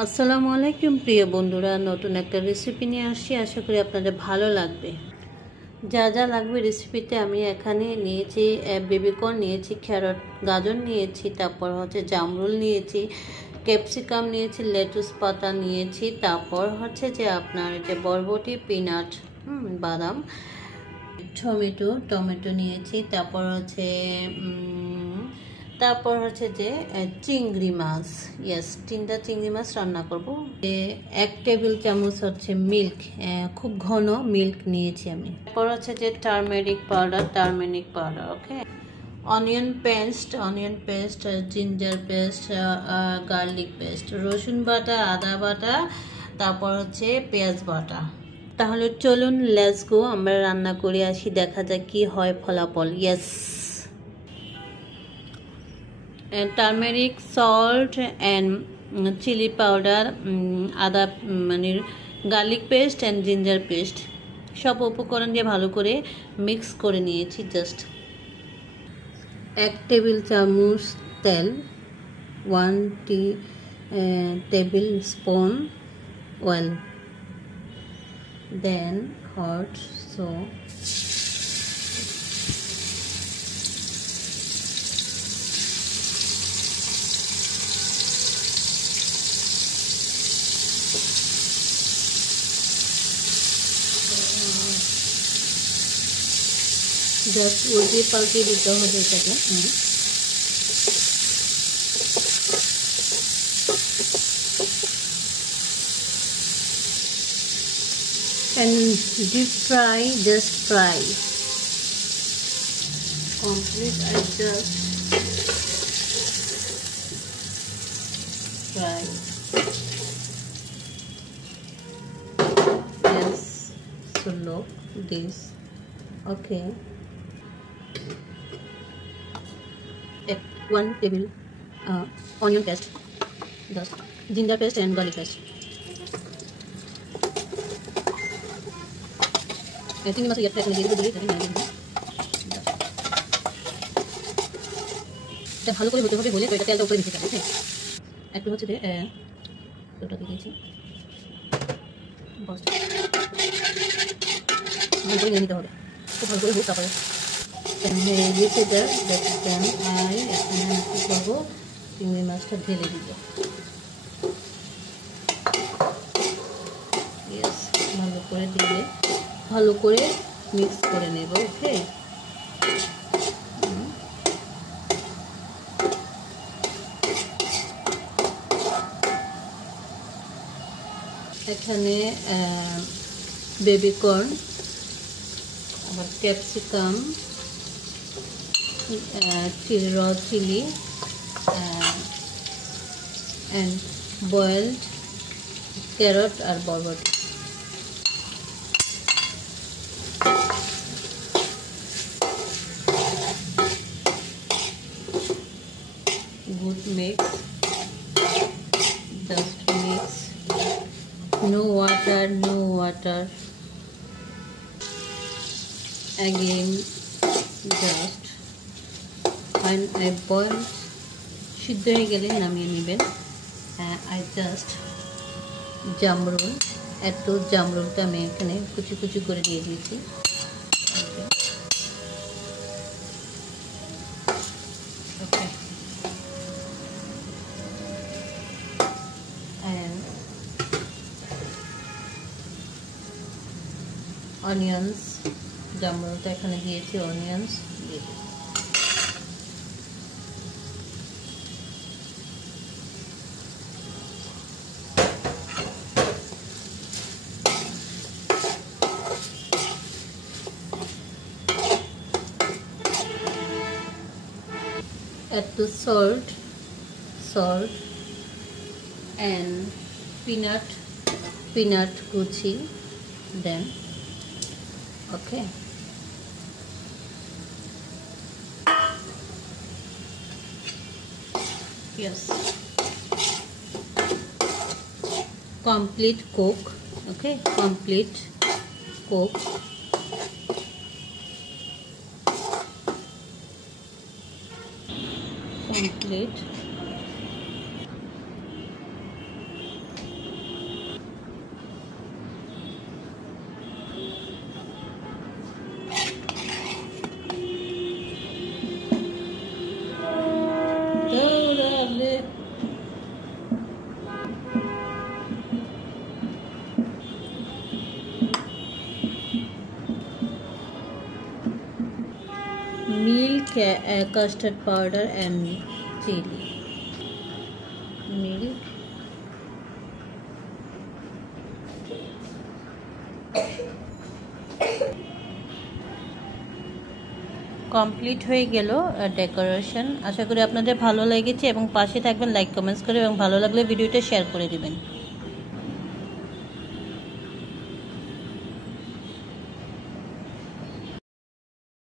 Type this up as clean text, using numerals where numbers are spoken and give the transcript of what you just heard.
আসসালামু আলাইকুম প্রিয় বন্ধুরা, নতুন একটা রেসিপি নিয়ে আসছি। আশা করি আপনাদের ভালো লাগবে। যা যা লাগবে রেসিপিতে আমি এখানে নিয়েছি বেবিকর্ন নিয়েছি, ক্যারট গাজর নিয়েছি, তারপর হচ্ছে জামরুল নিয়েছি, ক্যাপসিকাম নিয়েছি, লেটুস পাতা নিয়েছি, তারপর হচ্ছে যে আপনার যে বরবটি, পিনাট, বাদাম, টমেটো নিয়েছি, তারপর হচ্ছে যে চিংড়ি মাছ। ইয়েস, 3টা চিংড়ি মাছ রান্না করব। 1 টেবিল চামচ হচ্ছে মিল্ক, খুব ঘন মিল্ক নিয়েছি আমি। তারপর হচ্ছে যে turmeric powder, okay. Onion paste, ginger paste, garlic paste, রসুন বাটা, আদা বাটা, তারপর হচ্ছে পেঁয়াজ বাটা। তাহলে চলুন লেটস গো, আমরা রান্না করে আসি, দেখা যাক কি হয় ফলাফল। Yes, turmeric, salt and chilli powder, আদা মানে garlic paste and ginger paste, সব উপকরণ দিয়ে ভালো করে মিক্স করে নিয়েছি। জাস্ট 1 টেবিল চামচ তেল, 1 টেবিল স্পুন অয়েল, দেন হট জাস্ট উল্টে পাল্টে দিতে হবে এটাকে। and deep fry, just fry complete. I just fry, yes, slow this, okay. 1 table onion paste, just ginger paste and garlic paste. চিংড়ি মাছের ইয়েটা এখানে দিয়ে দেবো, এটা ভালো করে হতে হবে, বলে তো এটা তেলটা উপরে দিতে হবে। একটু হচ্ছে যে ওটা দিয়ে দিয়েছি, ভালো করে নিয়ে নিতে হবে, খুব ভালো করে হোক। তারপরে দিয়েছে দেন আমি এখানে কী করবো, চিংড়ি মাছটা ঢেলে দিব। ইয়েস, ভালো করে দিলে ভালো করে মিক্স করে নেব, ওকে। এখানে বেবিকর্ন, আবার ক্যাপসিকাম, র চিলি অ্যান্ড বয়েলড ক্যারট আর বরবটি। Good mix, just mix, no water, again just when I boil সিদ্ধ হয়ে গেলে নামিয়ে নেবেন। I just জামরুলটা আমি এখানে কুচি কুচি করে দিয়ে দিয়েছি। ওকে, অনিয়ন্স, জামরুলটা এখানে দিয়েছি, অনিয়ন্স দিয়ে দিই। Add to salt and peanut kuchi, then okay. Yes, complete cook, okay, complete cook. complete. custard powder and chili milk complete হয়ে গেল ডেকোরেশন। আশা করি আপনাদের ভালো লেগেছে এবং পাশে থাকবেন, লাইক কমেন্টস করে এবং ভালো লাগলে ভিডিওটা শেয়ার করে দিবেন।